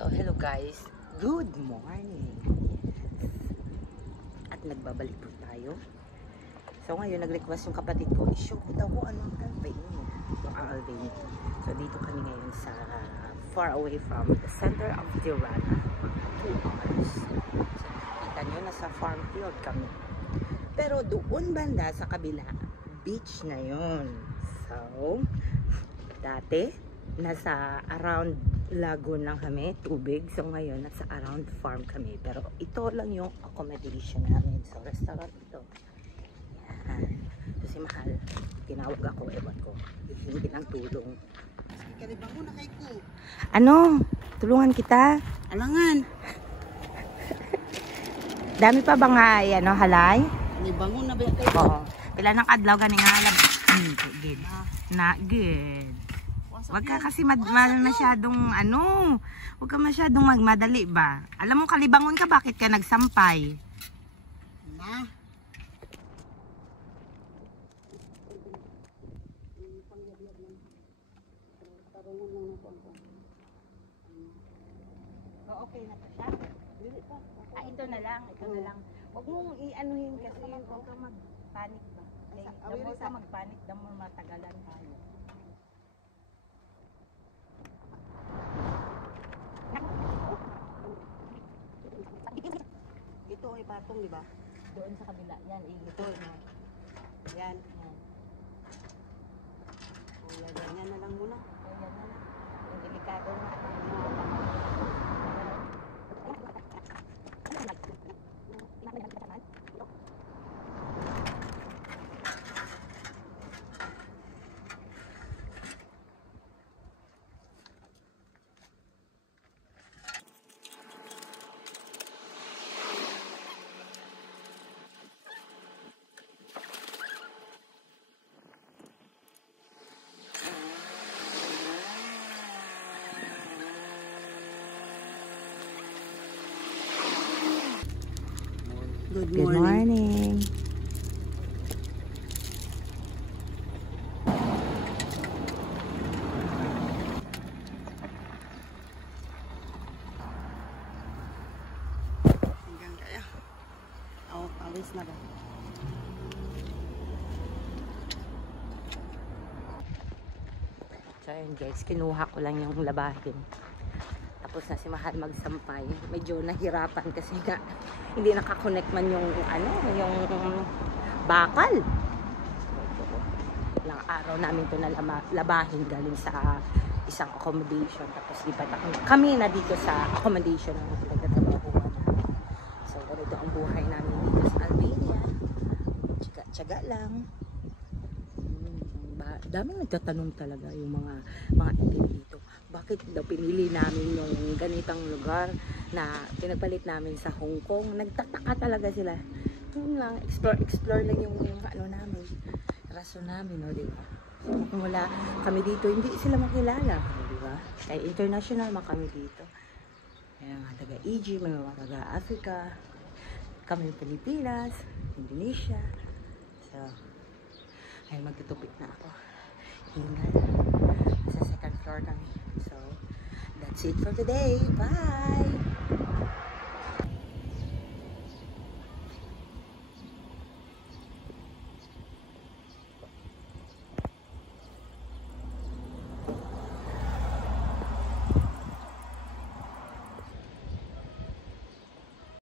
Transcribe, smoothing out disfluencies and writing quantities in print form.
So, hello guys. Good morning. At nagbabalik po tayo. So, ngayon nag-request yung kapatid ko, i-show ko daw kung anong Alvin. Yung Alvin. So, dito kami ngayon sa far away from the center of Tirana. 2 hours. So, kita nyo, nasa farm field kami. Pero doon banda sa kabila, beach na yon. So, dati, nasa around lagoon lang kami, tubig. So ngayon, nasa around farm kami. Pero ito lang yung accommodation namin. So restaurant ito. Yan. So si Mahal, tinawag ako, ewan ko. Hindi ng tulong. Kalibang mo na kay ko. Ano? Tulungan kita? Alangan. Dami pa ba nga, ano, halay? Kalibang mo na ba kay ko? Oo. Pila ng adlaw ganing halab. Good. Na, good. Wag ka kasi masyadong ano, wag ka masyadong magmadali ba? Alam mo kalibangon ka, bakit ka nagsampay? Na. Okay na to siya? Ito na lang, Wag mong i-anuhin kasi, wag kang mag-panic ba? Huwag ka mag-panic, damo matagalan tayo. Ito ay patong, di ba? Doon sa kabila, yan, Ito, no? Yan. O, yan na lang muna. Yan na lang. Yung delikado na. Good Good morning. Hanggang kaya. Oh, pawis na ba? So yun guys, kinuha ko lang yung labahin. Tapos na si Mahal magsampay. Medyo nahirapan kasi nga hindi nakakonect man yung ano, yung bakal. Ilang araw namin to na labahin galing sa isang accommodation. Tapos lipat kami na dito sa accommodation ng pinagtatrabahuan namin. So ganito ang buhay namin dito sa Albania. Tsaga lang. Daming nagtatanong talaga yung mga itim dito. Bakit daw pinili namin yung ganitang lugar na pinagpalit namin sa Hong Kong? Nagtataka talaga sila. Yun lang, explore lang yung ano namin. Rason namin, no, di ba? So, kung wala kami dito, hindi sila makilala, di ba? Kaya international man kami dito. May mga taga-Egypt, may mga taga-Africa, kami Pilipinas, Indonesia. So, ay magtutupit na ako. Ingat. Sa second floor kami. So, that's it for today. Bye!